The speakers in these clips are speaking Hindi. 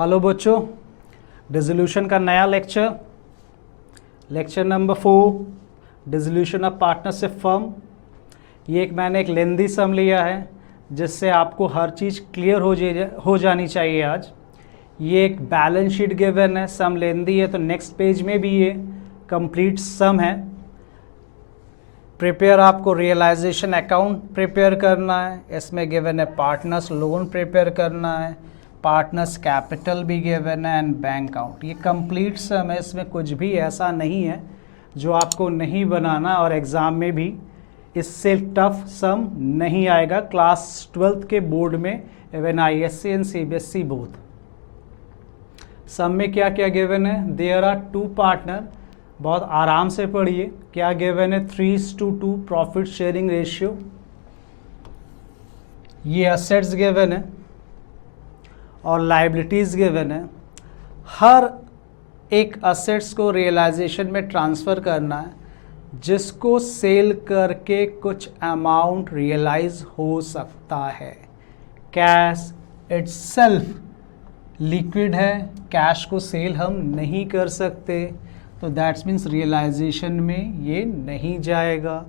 हेलो बच्चों, डिसोल्यूशन का नया lecture number 4, dissolution of partnership firm. ये मैंने एक लेंदी सम लिया है जिससे आपको हर चीज़ क्लियर हो जानी चाहिए आज। ये एक बैलेंस शीट गिवन है, सम लेंदी है, तो नेक्स्ट पेज में भी ये कंप्लीट सम है। प्रिपेयर आपको रियलाइजेशन अकाउंट प्रिपेयर करना है, इसमें गिवन है पार्टनर्स लोन प्रिपेयर करना है, पार्टनर्स कैपिटल भी गिवन है एंड बैंक अकाउंट। ये कंप्लीट सम है, इसमें कुछ भी ऐसा नहीं है जो आपको नहीं बनाना और एग्ज़ाम में भी इससे टफ सम नहीं आएगा। क्लास 12th के बोर्ड में even ISC and CBSE both. Sum में क्या क्या गिवन है? देयर आर 2 पार्टनर, बहुत आराम से पढ़िए। क्या गिवन है? 3:2 प्रॉफिट शेयरिंग रेशियो। ये असेट्स गिवन है और लाइबिलिटीज़ गिवन है। हर एक असेट्स को रियलाइजेशन में ट्रांसफ़र करना है जिसको सेल करके कुछ अमाउंट रियलाइज हो सकता है। कैश इटसेल्फ लिक्विड है, कैश को सेल हम नहीं कर सकते, तो दैट्स मीन्स रियलाइजेशन में ये नहीं जाएगा।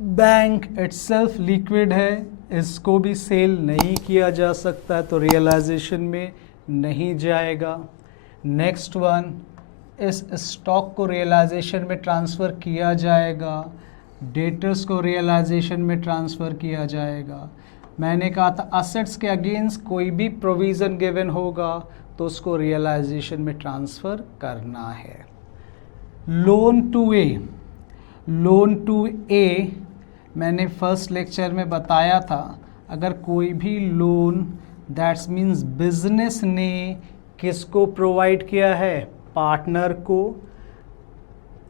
बैंक इटसेल्फ लिक्विड है, इसको भी सेल नहीं किया जा सकता, तो रियलाइजेशन में नहीं जाएगा। नेक्स्ट वन, इस स्टॉक को रियलाइजेशन में ट्रांसफ़र किया जाएगा, डेटर्स को रियलाइजेशन में ट्रांसफ़र किया जाएगा। मैंने कहा था असेट्स के अगेंस्ट कोई भी प्रोविज़न गिवन होगा तो उसको रियलाइजेशन में ट्रांसफ़र करना है। लोन टू ए मैंने फर्स्ट लेक्चर में बताया था, अगर कोई भी लोन दैट्स मीन्स बिजनेस ने किसको प्रोवाइड किया है? पार्टनर को।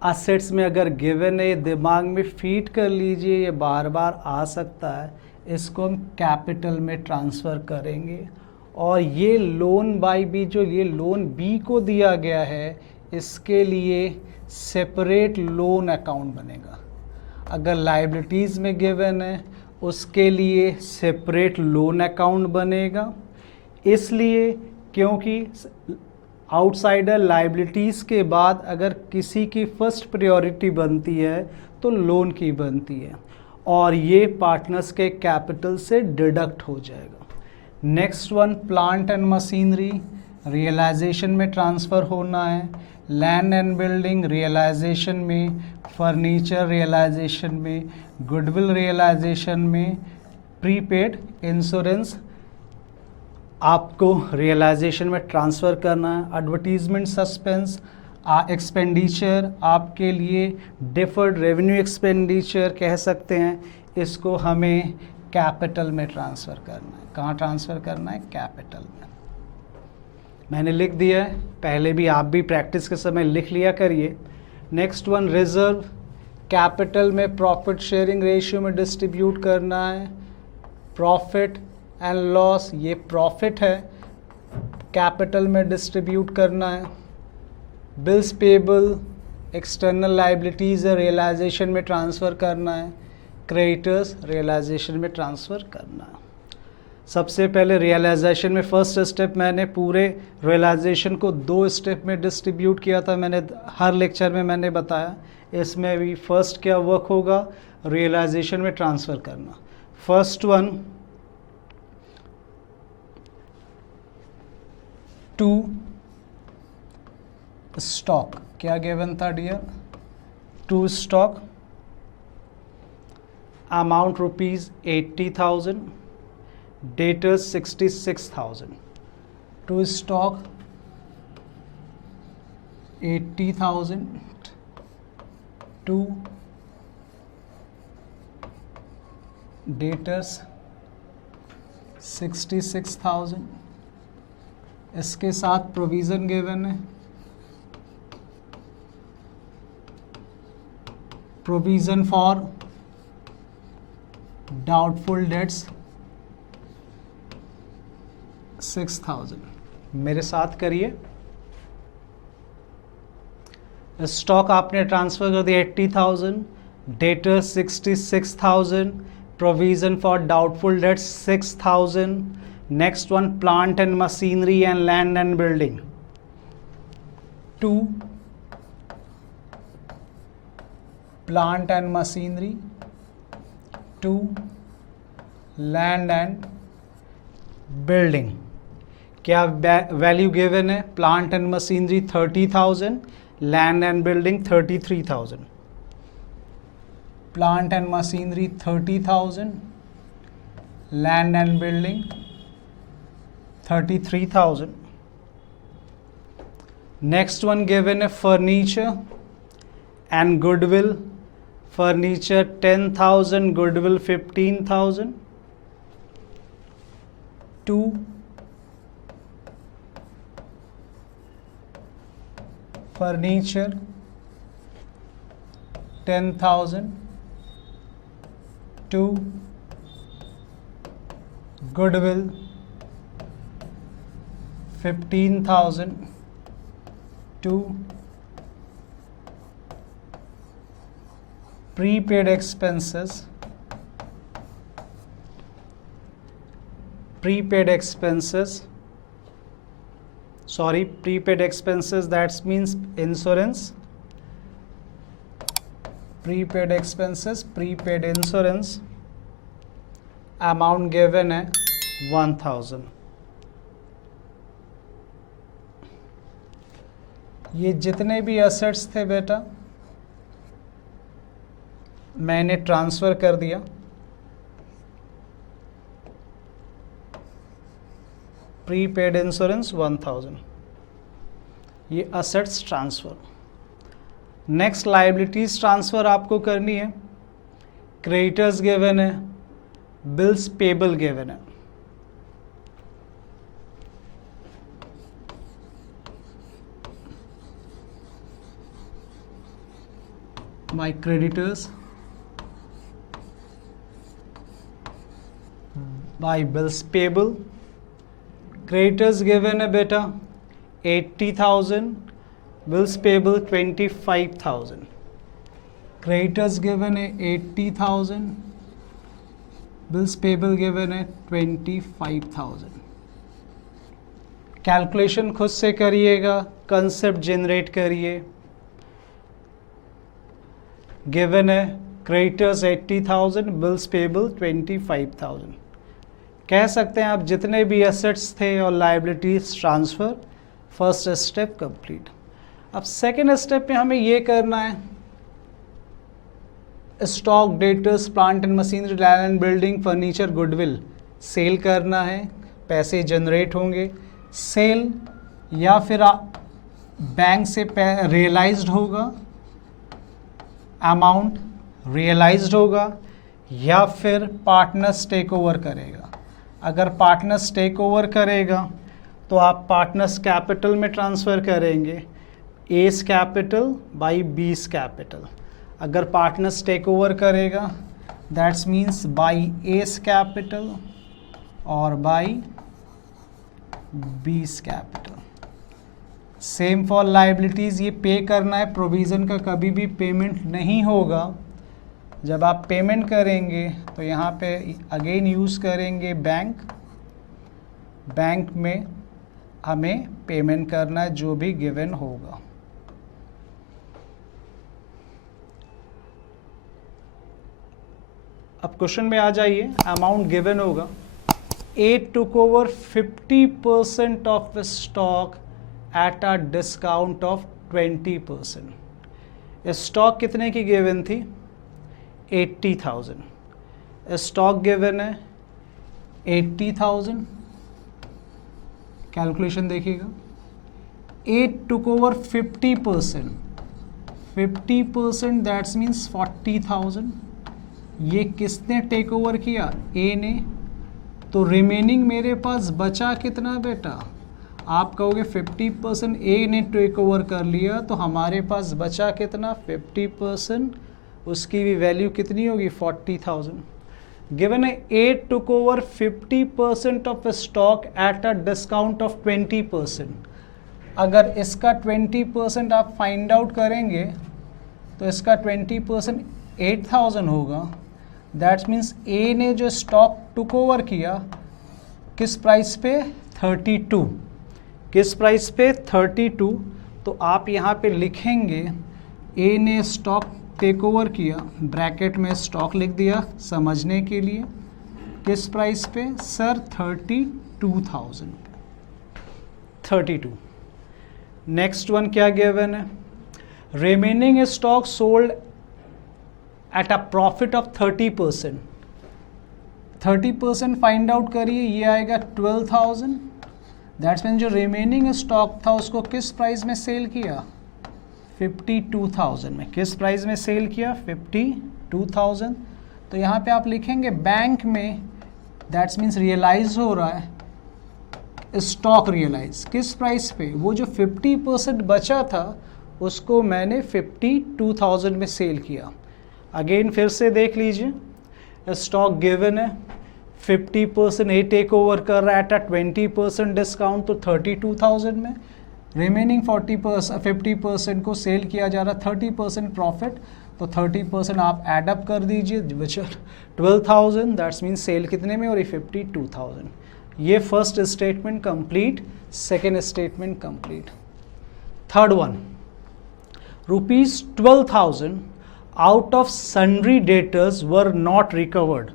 असेट्स में अगर गिवन है, दिमाग में फीड कर लीजिए, ये बार बार आ सकता है, इसको हम कैपिटल में ट्रांसफ़र करेंगे। और ये लोन बाय बी, जो ये लोन बी को दिया गया है, इसके लिए सेपरेट लोन अकाउंट बनेगा। अगर लाइबिलिटीज़ में गिवन है उसके लिए सेपरेट लोन अकाउंट बनेगा, इसलिए क्योंकि आउटसाइडर लाइबिलिटीज़ के बाद अगर किसी की फर्स्ट प्रायोरिटी बनती है तो लोन की बनती है और ये पार्टनर्स के कैपिटल से डिडक्ट हो जाएगा। Next one, plant and machinery realisation में ट्रांसफ़र होना है, लैंड एंड बिल्डिंग रियलाइजेशन में, फर्नीचर रियलाइजेशन में, गुडविल रियलाइजेशन में, प्रीपेड इंश्योरेंस आपको रियलाइजेशन में ट्रांसफ़र करना है। एडवर्टीजमेंट सस्पेंस एक्सपेंडिचर आपके लिए डिफर्ड रेवेन्यू एक्सपेंडिचर कह सकते हैं, इसको हमें कैपिटल में ट्रांसफ़र करना है। कहाँ ट्रांसफ़र करना है? कैपिटल में। मैंने लिख दिया है, पहले भी आप भी प्रैक्टिस के समय लिख लिया करिए। नेक्स्ट वन, रिजर्व कैपिटल में प्रॉफिट शेयरिंग रेशियो में डिस्ट्रीब्यूट करना है। प्रॉफिट एंड लॉस, ये प्रॉफिट है, कैपिटल में डिस्ट्रीब्यूट करना है। Bills payable external liabilities realisation में ट्रांसफ़र करना है। क्रेडिटर्स रियलाइजेशन में ट्रांसफ़र करना है। सबसे पहले रियलाइजेशन में फर्स्ट स्टेप मैंने पूरे रियलाइजेशन को 2 स्टेप में डिस्ट्रीब्यूट किया था, मैंने हर लेक्चर में मैंने बताया। इसमें भी फर्स्ट क्या वर्क होगा? रियलाइजेशन में ट्रांसफ़र करना। फर्स्ट वन, टू स्टॉक, क्या गिवन था dear? To stock, amount ₹80,000, debtors 66,000। To stock 80,000, to debtors 66,000। इसके साथ प्रोविज़न गिवन है, प्रोविज़न फॉर डाउटफुल डेट्स 6,000। मेरे साथ करिए। स्टॉक आपने ट्रांसफ़र कर दिया 80,000, debtors 66,000, provision for doubtful debts 6,000, Next one, plant and machinery and land and building. 2, plant and machinery. 2, land and building. क्या वैल्यू गिवन है? Plant and machinery 30,000, land and building 33,000. Plant and machinery 30,000, land and building 33,000. Next one given है furniture and goodwill. Furniture 10,000, goodwill 15,000. 2, furniture 10,000. 2, goodwill 15,000. 2, prepaid expenses. Prepaid expenses, that means insurance. Prepaid expenses, prepaid insurance, amount given है 1,000. ये जितने भी असेट्स थे बेटा मैंने ट्रांसफ़र कर दिया. प्रीपेड इंश्योरेंस 1,000, ये assets transfer. Next liabilities transfer आपको करनी है. क्रेडिटर्स गिवन है, बिल्स पेबल गिवन है. My creditors by bills payable. Creditors given है बेटा 80,000, bills payable 25,000. Creditors given है 80,000, bills payable given है 25,000. कैलकुलेशन खुद से करिएगा, कंसेप्ट जनरेट करिए. गिवन है क्रेडिटर्स 80,000, बिल्स पेबल 25,000. कह सकते हैं आप जितने भी एसेट्स थे और liabilities transfer. First step complete. अब सेकेंड स्टेप में हमें ये करना है, stock, debtors, plant and machinery, land and building, furniture, goodwill sell करना है. पैसे जनरेट होंगे. सेल या फिर बैंक से रियलाइज्ड होगा, अमाउंट रियलाइज्ड होगा, या फिर पार्टनर्स टेक ओवर करेगा. अगर पार्टनर्स टेक ओवर करेगा तो आप पार्टनर्स कैपिटल में ट्रांसफ़र करेंगे, A's capital by B's capital. अगर पार्टनर्स टेक ओवर करेगा that's means by A's capital और by B's capital. Same for liabilities, ये पे करना है. प्रोविज़न का कभी भी पेमेंट नहीं होगा. जब आप पेमेंट करेंगे तो यहाँ पे अगेन यूज़ करेंगे बैंक. बैंक में हमें पेमेंट करना है जो भी गिवन होगा. अब क्वेश्चन में आ जाइए. अमाउंट गिवन होगा. A took over 50% of stock at a discount of 20%. Stock कितने की गिवन थी? 80,000. स्टॉक गिवन है 80,000. कैलकुलेशन देखिएगा. 8 टुक ओवर 50%. 50% that's means 40,000. ये किसने टेक ओवर किया? ए ने. तो रिमेनिंग मेरे पास बचा कितना बेटा? आप कहोगे 50% ए ने टेक ओवर कर लिया, तो हमारे पास बचा कितना? 50%. उसकी भी वैल्यू कितनी होगी? 40,000. गिवन है A took over 50% of stock at a discount of 20%. अगर इसका 20% आप फाइंड आउट करेंगे तो इसका 20% 8,000 होगा. दैट्स मीन्स ए ने जो स्टॉक टुक ओवर किया किस प्राइस पे? 32। किस प्राइस पे? 32। तो आप यहाँ पे लिखेंगे ए ने स्टॉक टेक ओवर किया, ब्रैकेट में स्टॉक लिख दिया समझने के लिए। किस प्राइस पे? सर 32,000 पे। 32। नेक्स्ट वन क्या गिवन है? Remaining stock sold at a profit of 30%। 30% find out करिए, ये आएगा 12,000। दैट्स मीन जो रिमेनिंग स्टॉक था उसको किस प्राइस में सेल किया? 52,000 में। किस प्राइस में सेल किया? 52,000। तो यहाँ पे आप लिखेंगे बैंक में, दैट्स मीन्स रियलाइज हो रहा है स्टॉक रियलाइज किस प्राइस पे? वो जो 50% बचा था उसको मैंने 52,000 में सेल किया। अगेन फिर से देख लीजिए, स्टॉक गिवन है, 50% ए टेक ओवर कर रहा है एट अ 20% डिस्काउंट, तो 32,000 में। रिमेनिंग 50% को सेल किया जा रहा है 30% प्रॉफिट, तो 30% आप एडअप कर दीजिए, विच 12,000, दैट्स मीन सेल कितने में? और ये 52,000। ये first statement complete, second statement complete. Third one, ₹12,000 out of sundry debtors were not recovered.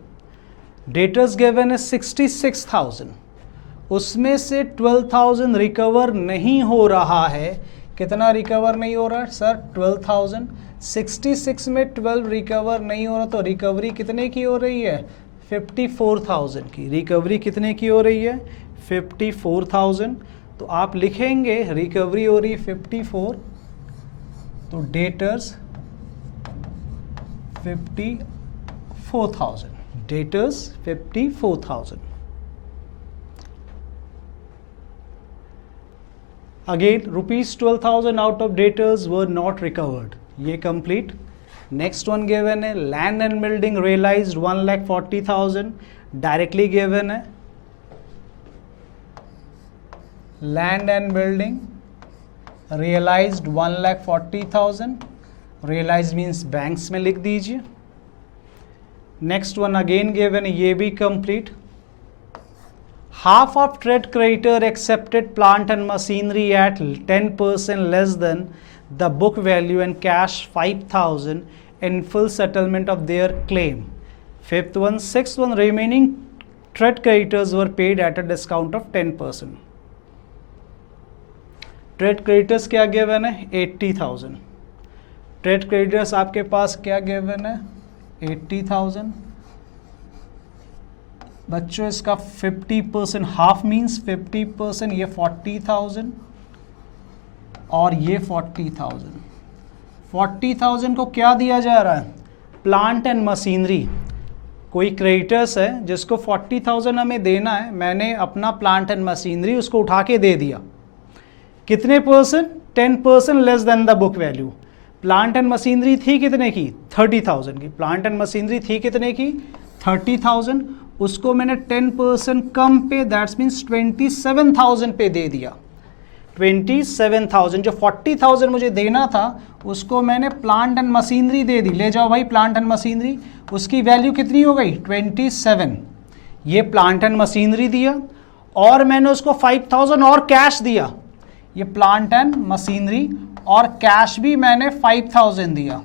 Debtors given is 66,000, उसमें से 12,000 रिकवर नहीं हो रहा है। कितना रिकवर नहीं हो रहा है सर? 12,000। 66 में 12 रिकवर नहीं हो रहा, तो रिकवरी कितने की हो रही है? 54,000 की। रिकवरी कितने की हो रही है? 54,000। तो आप लिखेंगे रिकवरी हो रही 54, तो debtors 54,000, debtors 54,000। Again ₹12,000 out of debtors were not recovered, ये कंप्लीट। नेक्स्ट वन गिवन है, land and building realised 1,40,000, directly given है। Land and building realised 1,40,000, realise means banks में लिख दीजिए। नेक्स्ट वन अगेन गिवन है, ये भी complete. Half of trade creditor accepted plant and machinery at 10% less than the book value and cash 5,000 in full settlement of their claim. Fifth one, sixth one, remaining trade creditors were paid eight a discount of 10%। Trade creditors क्या गिवन है? 80,000। ट्रेड क्रेडिटर्स आपके पास क्या गिवन है? 80,000। बच्चों इसका 50%, हाफ मीन्स 50%, ये 40,000 और ये 40,000। 40,000 को क्या दिया जा रहा है? Plant and machinery. कोई क्रेडिटर्स है जिसको 40,000 हमें देना है, मैंने अपना प्लांट एंड मशीनरी उसको उठा के दे दिया। कितने %? 10% less than the book value. Plant and machinery थी कितने की? 30,000 की। प्लांट एंड मशीनरी थी कितने की? 30,000। उसको मैंने 10% कम पे, दैट्स मीन्स 27,000 पे दे दिया। 27,000, जो 40,000 मुझे देना था उसको मैंने प्लांट एंड मशीनरी दे दी। ले जाओ भाई प्लांट एंड मशीनरी, उसकी वैल्यू कितनी हो गई? 27। ये प्लांट एंड मशीनरी दिया और मैंने उसको 5,000 और कैश दिया। ये प्लांट एंड मशीनरी और कैश भी मैंने 5,000 दिया।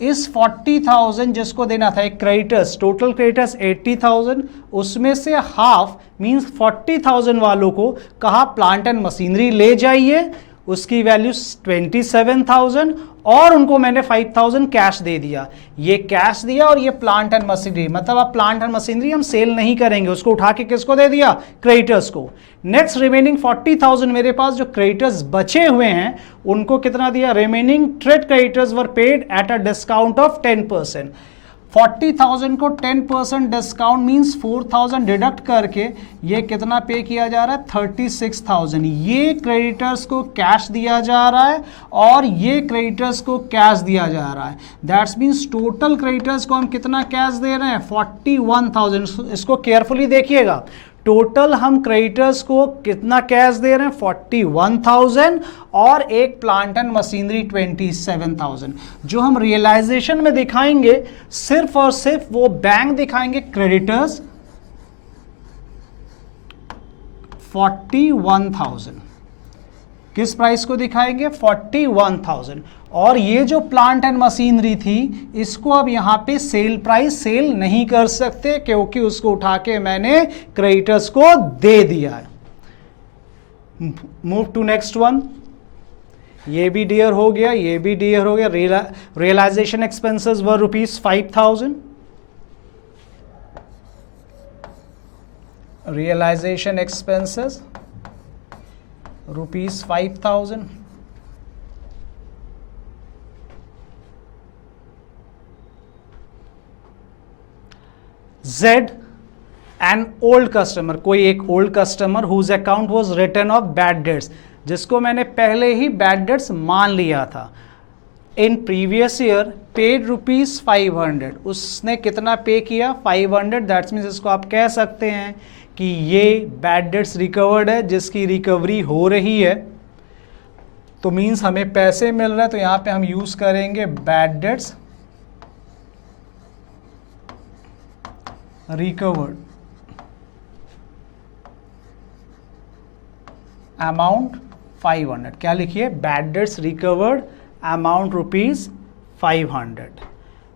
इस 40,000 जिसको देना था, एक क्रेडिटर्स, टोटल क्रेडिटर्स 80,000, उसमें से हाफ मींस 40,000 वालों को कहा प्लांट एंड मशीनरी ले जाइए, उसकी वैल्यू 27,000 और उनको मैंने 5,000 कैश दे दिया। ये कैश दिया और ये प्लांट एंड मशीनरी, मतलब अब प्लांट एंड मशीनरी हम सेल नहीं करेंगे, उसको उठा के किसको दे दिया? क्रेडिटर्स को। नेक्स्ट रिमेनिंग 40,000 मेरे पास जो क्रेडिटर्स बचे हुए हैं उनको कितना दिया? Remaining trade creditors were paid eight a discount of 10%। 40,000 को 10% डिस्काउंट मींस 4,000 डिडक्ट करके ये कितना पे किया जा रहा है? 36,000। ये क्रेडिटर्स को कैश दिया जा रहा है और ये क्रेडिटर्स को कैश दिया जा रहा है। दैट्स मींस टोटल क्रेडिटर्स को हम कितना कैश दे रहे हैं? 41,000। इसको केयरफुली देखिएगा, टोटल हम क्रेडिटर्स को कितना कैश दे रहे हैं? 41,000 और एक प्लांट एंड मशीनरी 27,000। जो हम रियलाइजेशन में दिखाएंगे सिर्फ और सिर्फ वो बैंक दिखाएंगे क्रेडिटर्स 41,000। किस प्राइस को दिखाएंगे? 41,000। और ये जो प्लांट एंड मशीनरी थी इसको अब यहाँ पे सेल प्राइस सेल नहीं कर सकते क्योंकि उसको उठा के मैंने क्रेडिटर्स को दे दिया है। Move to next one. ये भी डियर हो गया, ये भी डियर हो गया। Realisation expenses were ₹5,000। Realisation expenses ₹5,000। Z an old customer, कोई एक old customer whose account was written off bad debts, जिसको मैंने पहले ही बैड डेट्स मान लिया था। इन प्रीवियस ईयर पेड ₹500, उसने कितना पे किया? 500। दैट्स मीन्स इसको आप कह सकते हैं कि ये बैड डेट्स रिकवर्ड है, जिसकी रिकवरी हो रही है। तो मीन्स हमें पैसे मिल रहे हैं, तो यहाँ पे हम यूज करेंगे बैड डेट्स रिकवर्ड अमाउंट 500। क्या लिखिए? Bad debts recovered amount ₹500।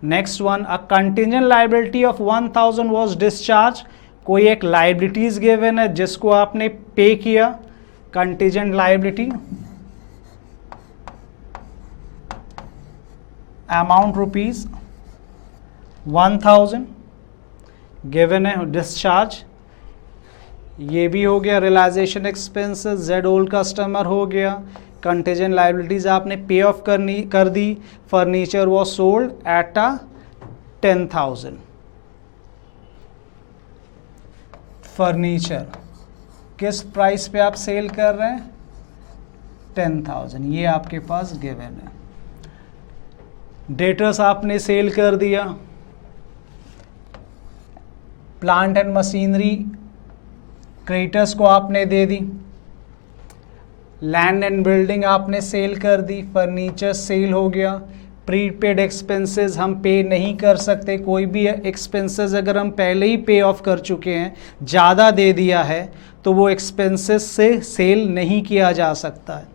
Next one, a contingent liability of 1,000 was discharge. कोई एक लाइबिलिटीज गिवन है जिसको आपने पे किया। कंटिजेंट लाइबिलिटी अमाउंट ₹1,000 गिवन है, डिस्चार्ज। ये भी हो गया। रियलाइजेशन एक्सपेंसेस जेड ओल्ड कस्टमर हो गया। कंटिजेंट लाइबिलिटीज आपने पे ऑफ कर दी। Furniture was sold at 10,000। Furniture किस प्राइस पे आप सेल कर रहे हैं? 10,000। ये आपके पास गिवन है। डेटर्स आपने सेल कर दिया। प्लांट एंड मशीनरी क्रेडिटर्स को आपने दे दी। लैंड एंड बिल्डिंग आपने सेल कर दी। फर्नीचर सेल हो गया। प्रीपेड एक्सपेंसेस हम पे नहीं कर सकते। कोई भी एक्सपेंसेस अगर हम पहले ही पे ऑफ कर चुके हैं, ज़्यादा दे दिया है, तो वो एक्सपेंसेस से सेल नहीं किया जा सकता है।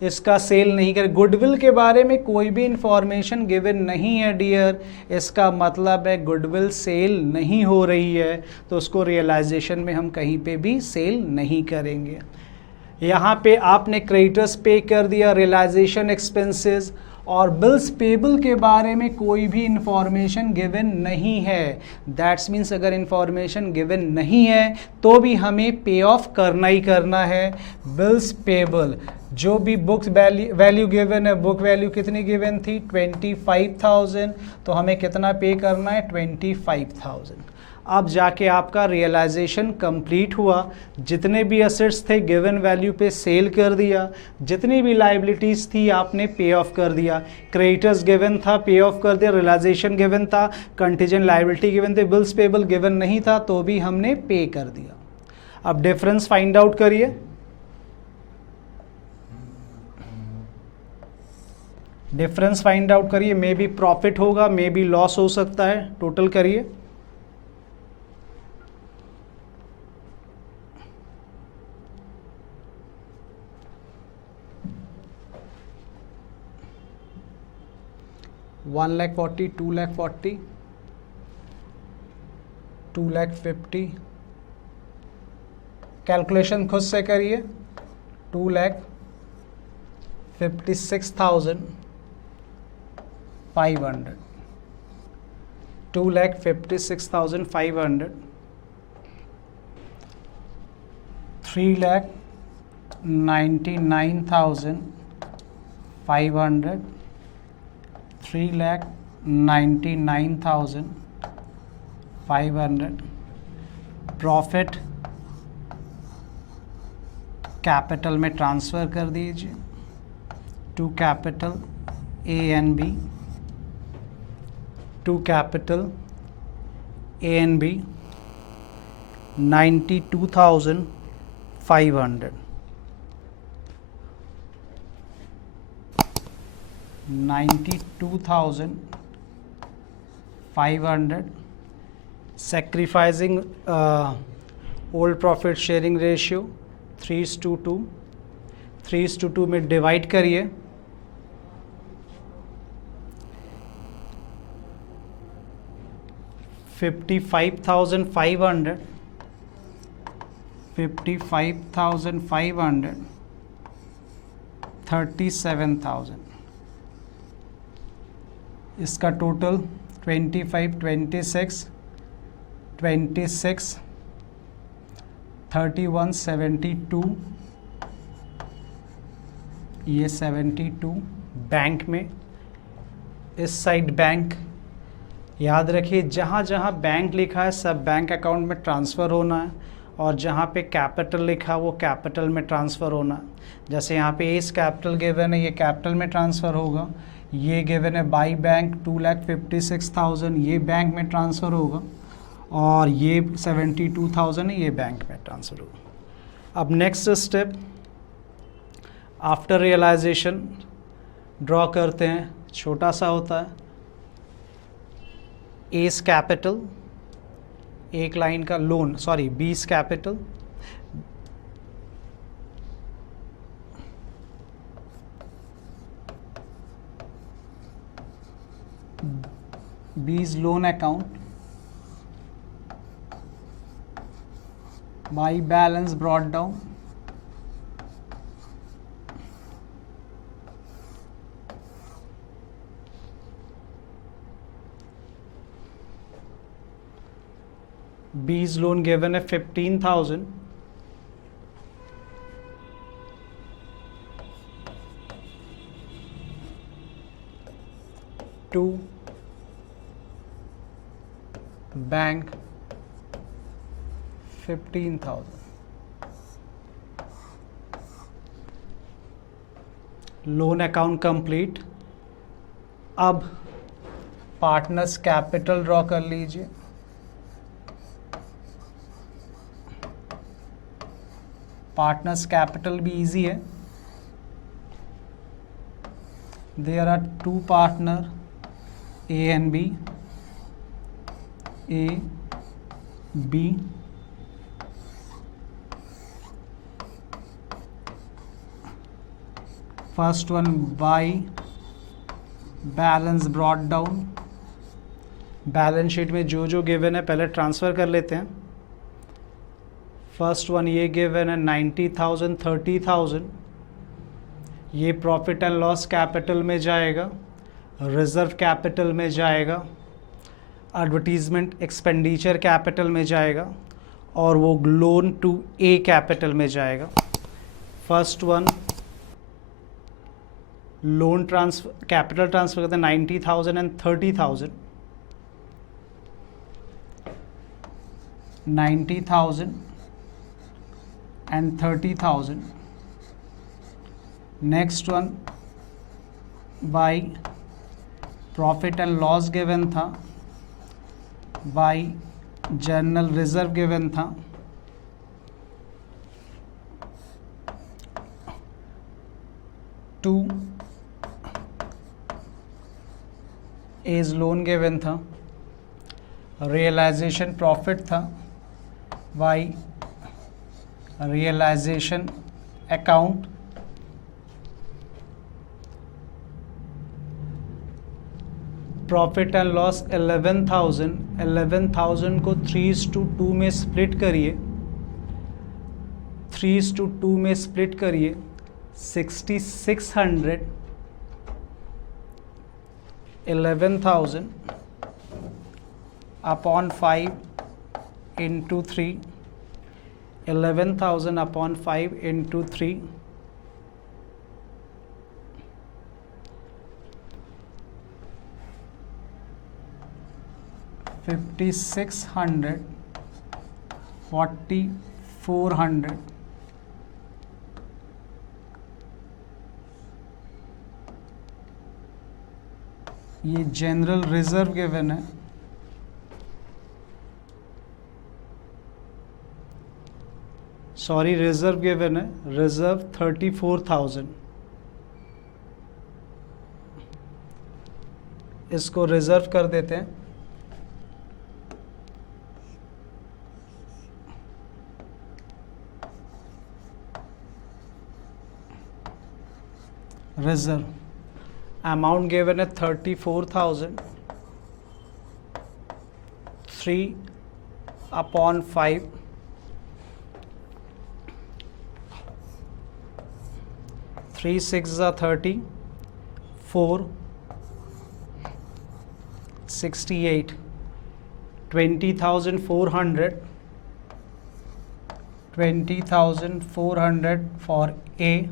इसका सेल नहीं कर। गुडविल के बारे में कोई भी इंफॉर्मेशन गिवन नहीं है डियर, इसका मतलब है गुडविल सेल नहीं हो रही है, तो उसको रियलाइजेशन में हम कहीं पे भी सेल नहीं करेंगे। यहाँ पे आपने क्रेडिटर्स पे कर दिया, रियलाइजेशन एक्सपेंसेस और बिल्स पेबल के बारे में कोई भी इंफॉर्मेशन गिवन नहीं है। दैट्स मीन्स अगर इंफॉर्मेशन गिवन नहीं है तो भी हमें पे ऑफ करना ही करना है। बिल्स पेबल जो भी बुक्स वैल्यू गिवन है, बुक वैल्यू कितनी गिवन थी? 25,000। तो हमें कितना पे करना है? 25,000। अब जाके आपका रियलाइजेशन कंप्लीट हुआ। जितने भी असेट्स थे गिवन वैल्यू पे सेल कर दिया, जितनी भी लाइबिलिटीज़ थी आपने पे ऑफ कर दिया। क्रेडिटर्स गिवन था, पे ऑफ कर दिया। रियलाइजेशन गिवन था, कंटीजेंट लाइबिलिटी गिवन थे, बिल्स पेबल गिवन नहीं था तो भी हमने पे कर दिया। अब डिफरेंस फाइंड आउट करिए। डिफरेंस फाइंड आउट करिए। मे बी प्रॉफिट होगा, मे बी लॉस हो सकता है। टोटल करिए। $1,40,000, $2,40,000, $2,50,000। कैलकुलेशन खुद से करिए। 2,56,500, 2,56,500, 3,99,500, 3,99,500। प्रॉफिट कैपिटल में ट्रांसफ़र कर दीजिए to capital A and B, to capital A and B. 92,500, 92,500। sacrificing old profit sharing ratio 3:2, 3:2 में डिवाइड करिए, 55,500, 55,500, 37,000, इसका टोटल 25, 26, 26, 31, 72, ये 72 बैंक में, इस साइड बैंक। याद रखिए जहाँ जहाँ बैंक लिखा है सब बैंक अकाउंट में ट्रांसफ़र होना है, और जहाँ पे कैपिटल लिखा है वो कैपिटल में ट्रांसफ़र होना है। जैसे यहाँ पे एस कैपिटल गिवन है, ये कैपिटल में ट्रांसफ़र होगा। ये गिवन है बाई बैंक 2,56,000, ये बैंक में ट्रांसफ़र होगा, और ये 72,000 है, ये बैंक में ट्रांसफ़र होगा। अब next step after realisation draw करते हैं, छोटा सा होता है। एस कैपिटल, एक लाइन का loan, sorry B's capital, B's loan account by balance brought down, B's loan given है 15,000, to bank 15,000, loan account complete. अब पार्टनर्स कैपिटल ड्रॉ कर लीजिए। पार्टनर्स कैपिटल भी इजी है। There are two partner A and B, A B, first one by balance brought down. Balance sheet में जो जो गिवन है पहले ट्रांसफ़र कर लेते हैं। फर्स्ट वन ये गिवन है 90,000, 30,000, ये प्रॉफिट एंड लॉस कैपिटल में जाएगा, रिजर्व कैपिटल में जाएगा, एडवर्टीजमेंट एक्सपेंडिचर कैपिटल में जाएगा, और वो लोन टू ए कैपिटल में जाएगा। First one loan transfer capital transfer करते हैं 90,000 and 30,000, 90,000 and 30,000. Next one by profit and loss given था, by journal reserve given था, टू एज लोन गिवन था, रियलाइजेशन प्रॉफिट था, by realisation account, profit and loss 11,000, 11,000 को 3:2 में स्प्लिट करिए, 3:2 में स्प्लिट करिए, 6,600, 11,000 अपॉन 5 इंटू 3, 11,000 अपॉन 5 इंटू 3, 5,600, 4,400, ये जनरल रिजर्व गिवन है, सॉरी रिजर्व गिवन है, रिजर्व 34,000, इसको रिजर्व कर देते हैं, रिजर्व, अमाउंट गिवन है 34,000, 3/5, 3 6 30, 4 68, 20,400, 20,400 for A,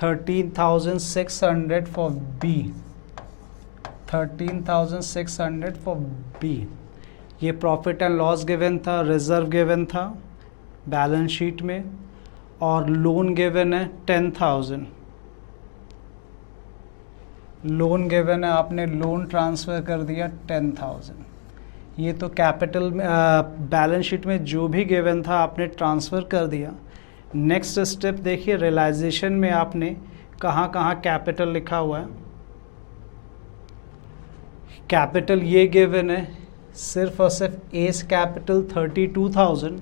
13,600 for B, 13,600 for B। ये प्रॉफिट एंड लॉस गिवन था, रिजर्व गिवन था बैलेंस शीट में, और लोन गिवन है 10,000। लोन गिवन है, आपने लोन ट्रांसफ़र कर दिया 10,000। ये तो कैपिटल में बैलेंस शीट में जो भी गिवन था आपने ट्रांसफ़र कर दिया। नेक्स्ट स्टेप देखिए, रियलाइजेशन में आपने कहाँ कहाँ कैपिटल लिखा हुआ है। कैपिटल ये गिवन है सिर्फ और सिर्फ एस कैपिटल 32,000,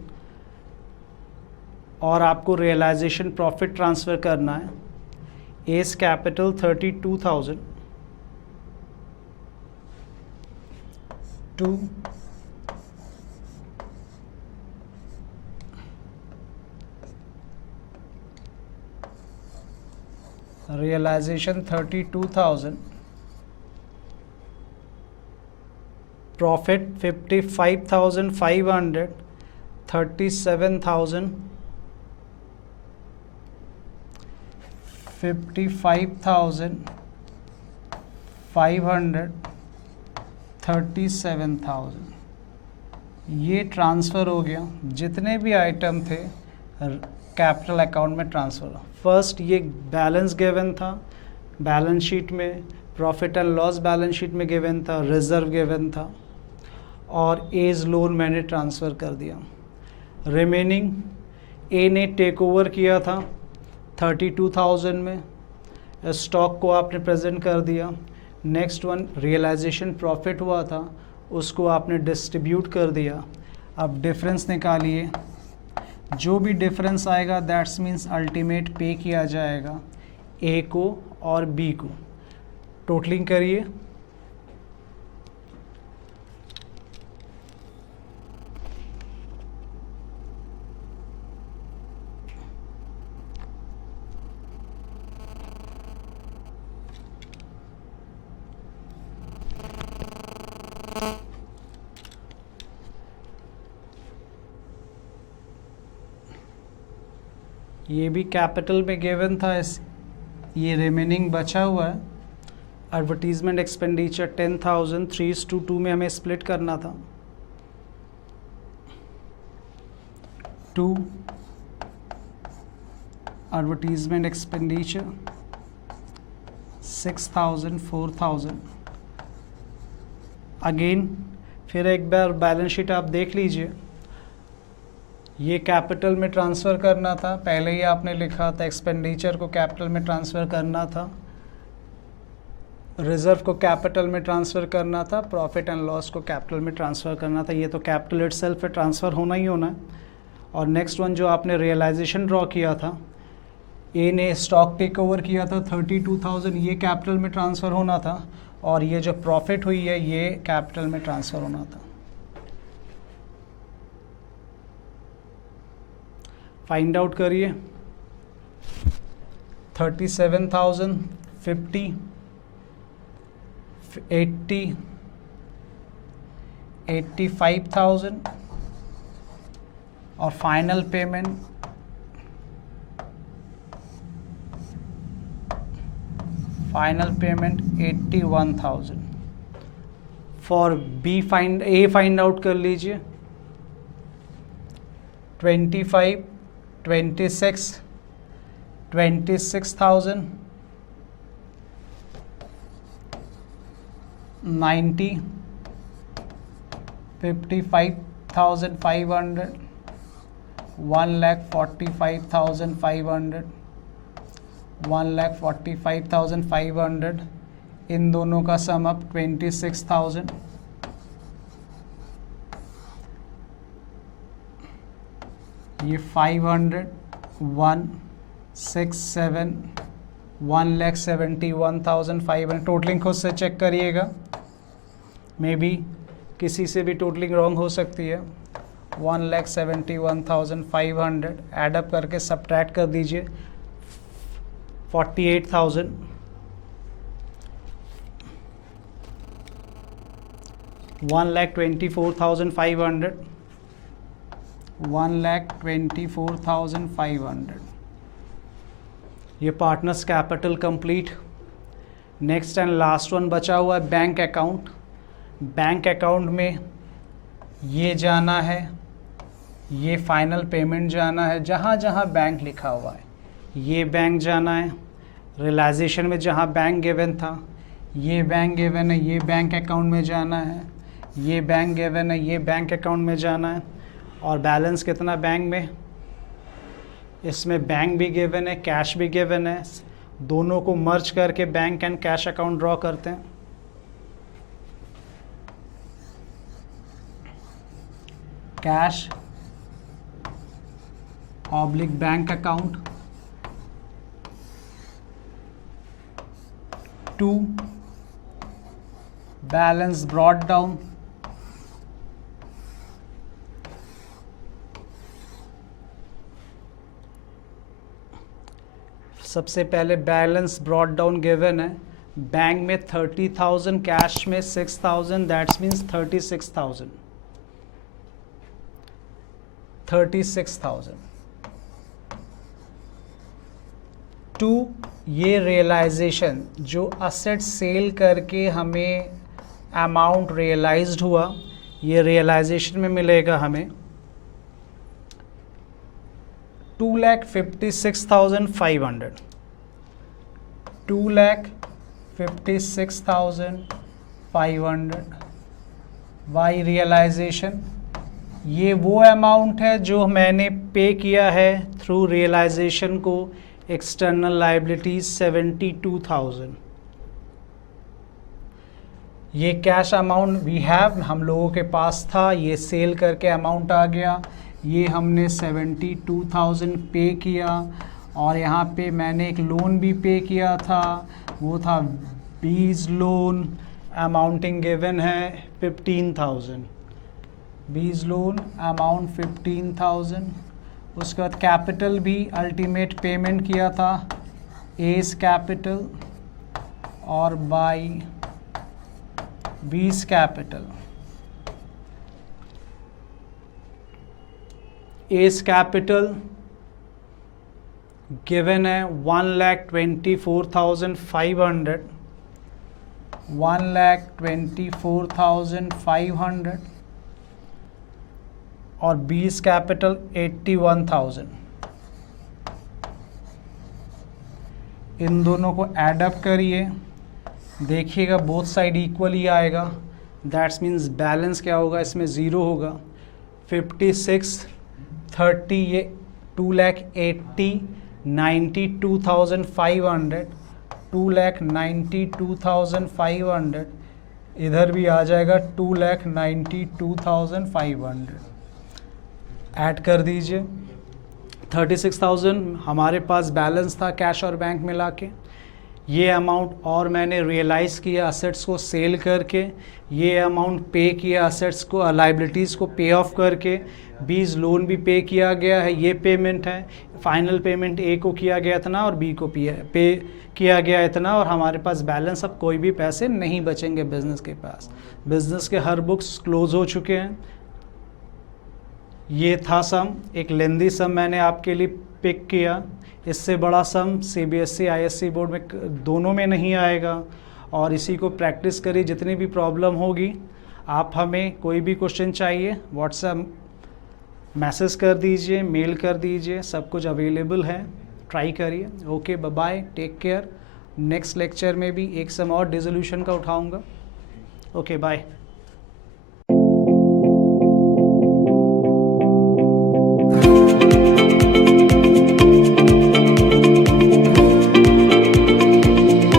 और आपको रियलाइजेशन प्रॉफिट ट्रांसफ़र करना है। A's capital 32,000 to realisation 32,000, profit 55,500, 37,000, 55,500, 37,000। ये ट्रांसफ़र हो गया, जितने भी आइटम थे कैपिटल अकाउंट में ट्रांसफ़र। फर्स्ट ये बैलेंस गिवन था बैलेंस शीट में, profit and loss balance sheet में गिवन था, रिजर्व गिवन था, और एज लोन मैंने ट्रांसफ़र कर दिया। रिमेनिंग ए ने टेक ओवर किया था 32,000 में, स्टॉक को आपने प्रेजेंट कर दिया। नेक्स्ट वन रियलाइजेशन प्रॉफिट हुआ था, उसको आपने डिस्ट्रीब्यूट कर दिया। अब डिफरेंस निकालिए, जो भी डिफरेंस आएगा दैट्स मीन्स अल्टीमेट पे किया जाएगा ए को और बी को। टोटलिंग करिए, ये भी कैपिटल में गिवन था, इस ये रिमेनिंग बचा हुआ है। एडवर्टीजमेंट एक्सपेंडिचर 10,000, 3:2 में हमें स्प्लिट करना था। 2 एडवर्टीजमेंट एक्सपेंडिचर 6,000, 4,000। अगेन फिर एक बार बैलेंस शीट आप देख लीजिए, ये कैपिटल में ट्रांसफ़र करना था, पहले ही आपने लिखा था। एक्सपेंडिचर को कैपिटल में ट्रांसफ़र करना था, रिजर्व को कैपिटल में ट्रांसफ़र करना था, प्रॉफिट एंड लॉस को कैपिटल में ट्रांसफ़र करना था। ये तो कैपिटल इटसेल्फ पे ट्रांसफ़र होना ही होना है। और नेक्स्ट वन जो आपने रियलाइजेशन ड्रॉ किया था, ए ने स्टॉक टेक ओवर किया था 32,000, ये कैपिटल में ट्रांसफ़र होना था, और ये जो प्रॉफिट हुई है ये कैपिटल में ट्रांसफ़र होना था। फाइंड आउट करिए, 37,000, 50, 80, 85,000, और final payment final payment 81,000। For B find A find out कर लीजिए, 25, 26, 26,000, 90, 55,500, 1,45,500, 1,45,500, इन दोनों का सम अप 26,000। ये 500, 1, 6, 7, 1,71,500। टोटलिंग खुद से चेक करिएगा, मे बी किसी से भी टोटलिंग रॉन्ग हो सकती है। 1,71,500 एडअप करके सब्ट्रैक्ट कर दीजिए 48,000, 1,24,500, 1,24,500। ये partners capital complete. Next and last one बचा हुआ है बैंक अकाउंट। बैंक अकाउंट में ये जाना है, ये फाइनल पेमेंट जाना है, जहाँ जहाँ बैंक लिखा हुआ है ये बैंक जाना है। रियलाइजेशन में जहाँ बैंक गिवन था ये बैंक गिवन है, ये बैंक अकाउंट में जाना है। ये बैंक गिवन है, ये बैंक अकाउंट में जाना है। और बैलेंस कितना बैंक में, इसमें बैंक भी गिवन है, कैश भी गिवन है। दोनों को मर्ज करके bank and cash account draw करते हैं। Cash oblique bank account to balance brought down सबसे पहले बैलेंस ब्रॉट डाउन गिवन है। बैंक में 30,000, कैश में 6,000, दैट्स मीन्स 36,000। 36,000 टू ये रियलाइजेशन जो असेट सेल करके हमें अमाउंट रियलाइज्ड हुआ, ये रियलाइजेशन में मिलेगा हमें 2,56,500। 2,56,500 वाई रियलाइजेशन। ये वो अमाउंट है जो मैंने पे किया है थ्रू रियलाइजेशन को एक्सटर्नल लाइबिलिटीज 72,000। ये कैश अमाउंट वी हैव, हम लोगों के पास था, ये सेल करके अमाउंट आ गया। ये हमने 72,000 पे किया। और यहाँ पे मैंने एक लोन भी पे किया था, वो था बीज लोन, अमाउंटिंग गिवन है 15,000। बीज लोन अमाउंट 15,000। उसके बाद कैपिटल भी अल्टीमेट पेमेंट किया था एस कैपिटल और बाई बीज कैपिटल। एस कैपिटल गिवन है 1,24,500, 1,24,500 और बीस कैपिटल 81,000। इन दोनों को एडअप करिए, देखिएगा बोथ साइड इक्वली आएगा। दैट्स मीन्स बैलेंस क्या होगा, इसमें ज़ीरो होगा। 56, 30 ये 2,80,, 92,500, 2,92,500 इधर भी आ जाएगा 2,92,500। ऐड कर दीजिए। 36,000 हमारे पास बैलेंस था कैश और बैंक मिला के। ये अमाउंट और मैंने रियलाइज़ किया असेट्स को सेल करके। ये अमाउंट पे किया असेट्स को, लाइबिलिटीज़ को पे ऑफ करके। 20 लोन भी पे किया गया है, ये पेमेंट है। फाइनल पेमेंट ए को किया गया इतना और बी को पे किया गया इतना, और हमारे पास बैलेंस अब कोई भी पैसे नहीं बचेंगे बिज़नेस के पास। बिज़नेस के हर बुक्स क्लोज हो चुके हैं। ये था सम, एक लेंदी सम मैंने आपके लिए पिक किया। इससे बड़ा सम सीबीएसई आईएससी बोर्ड में दोनों में नहीं आएगा। और इसी को प्रैक्टिस करिए। जितनी भी प्रॉब्लम होगी, आप हमें कोई भी क्वेश्चन चाहिए व्हाट्सएप मैसेज कर दीजिए, मेल कर दीजिए, सब कुछ अवेलेबल है। ट्राई करिए। Okay, bye bye, take care. Next lecture में भी एक सम और डिसोल्यूशन का उठाऊंगा। Okay, bye.